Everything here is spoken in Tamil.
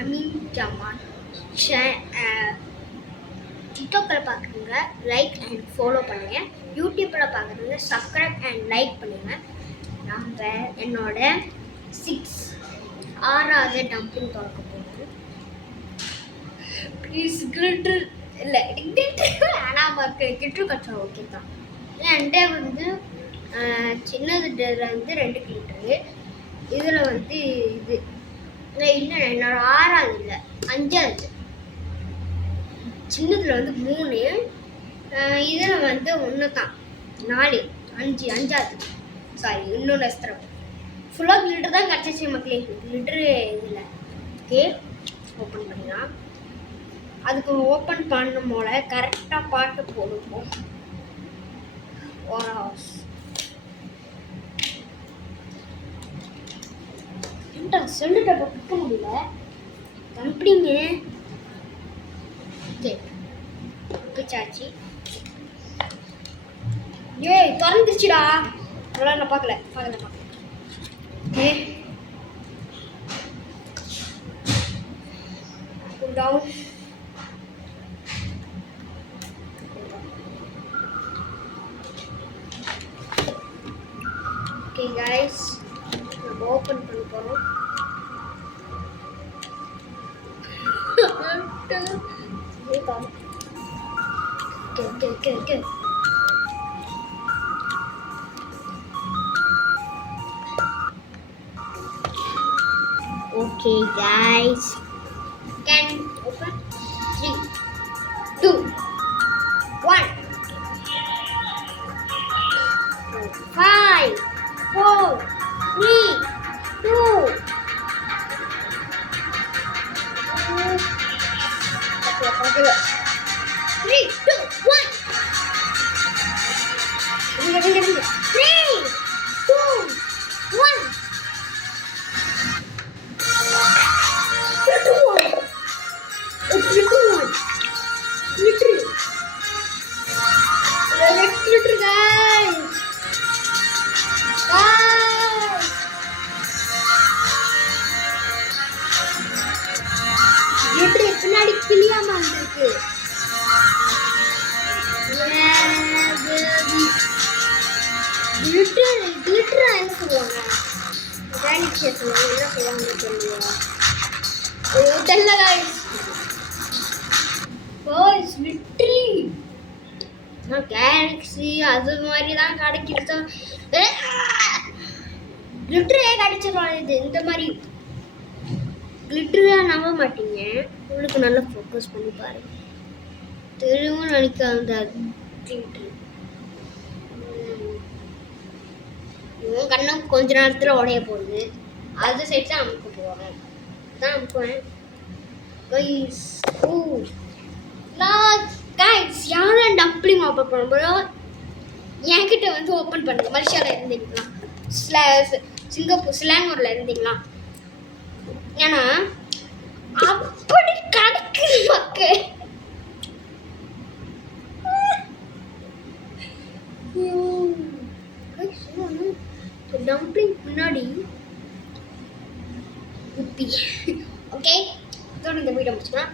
அமீன் ஜமான் டிக்டாக்கில் பார்க்குறவங்க லைக் அண்ட் ஃபாலோ பண்ணுங்கள். யூடியூப்பில் பார்க்குறவங்க சப்ஸ்கிரைப் அண்ட் லைக் பண்ணுங்கள். நாங்கள் என்னோட 6வது டம்பிங் திறக்க போகிறோம். ப்ளீஸ் கிளிட்டர் இல்லை கிளிட்டர் ஆனால் கிளிட்டர் கட்சா ஓகே தான். என்கிட்ட வந்து சின்னதுல வந்து 2 கிளிட்டரு, இதில் வந்து இது இல்லை என்னோட 6வது இல்லை 5வது, சின்னதில் வந்து 3, இதில் வந்து 1 தான் 4 5வது சாரி இன்னொன்று எஸ்திரம் ஃபுல்லாக கிளிட்டர் தான் கிடச்சிச்சு மக்களே. கிளிட்டரு இதில் ஓகே ஓப்பன் பண்ணிடலாம். அதுக்கு ஓப்பன் பண்ணும் போல கரெக்டாக பாட்டு போடுவோம். செல்லு டப்பா பிக்க முடியல கம்பெனிங்க. பிச்சாச்சு. ஏய் திறந்துருச்சுடா. அதெல்லாம் நான் பார்க்கல. Okay down. ஓகே கைஸ், நம்ம ஓப்பன் பண்ண போகிறோம். Okay. Okay, guys. Can open 3, 2, 1. 5, 4, 3, 2. Okay. 3, 2, 1. 3, 2, 1. Glitter guys. Glitter பின்னாடி கிளியாம இருக்கு. Glitter என்ன சொல்லுவாங்க? Organic shape என்ன சொல்லுவாங்க தெரியல. தெரியல guys. Guys, literally நான் கேலக்ஸி அது மாதிரி தான் கிடைக்கிறது. கிளிட்டரே கிடைச்சிடும். இது இந்த மாதிரி கிளிட்டரே நம்ப மாட்டீங்க. உங்களுக்கு நல்லா ஃபோக்கஸ் பண்ணி பாருங்க. தெரியும் நினைக்க அந்த கிளிட்டர் உன் கண்ணம் கொஞ்ச நேரத்தில் உடைய போகுது. அது சைட் தான் அமுக்க போவேன். தான் அமுக்குவேன் கைஸ். கைஸ் யாரும் டம்ப்ளிங் ஓப்பன் பண்ணும்போது என்கிட்ட வந்து ஓப்பன் பண்ணுங்க. மலேசியாவில் இருந்தீங்களா, சிங்கப்பூர் ஸ்லாங்கூரில் இருந்தீங்களா? ஏன்னா அப்படி கிடைக்குது மக்கள். டம்ப்ளிங் முன்னாடி உப்பி. ஓகே, இதோட இந்த வீடியோ முடிச்சுக்கலாம்.